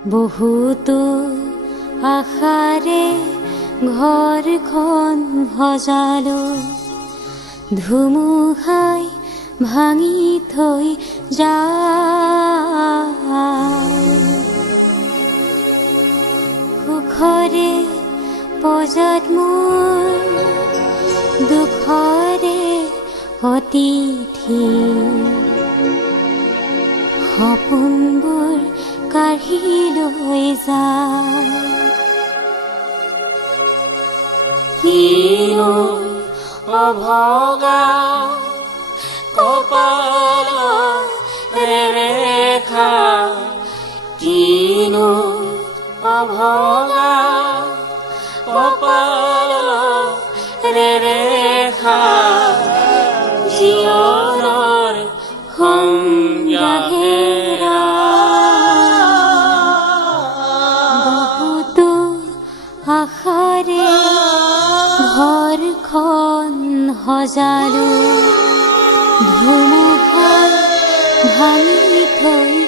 বহুতো আশাৰে ঘৰখন সজালো, ধুমুহাই ভাঙি থৈ যায়। সুখৰে পজত মোৰ দুখৰে অতিথি, সপোনবোৰ কাঢ়ি লৈ যায়। কিনো অভগা কপালৰ ৰেখা, কিনো অভগা কপালৰ ৰেখা, জীৱনৰ সংজ্ঞা হেৰা। বহুতো আশাৰে ঘৰখন সজালো, ধুমুহাই ভাঙি থৈ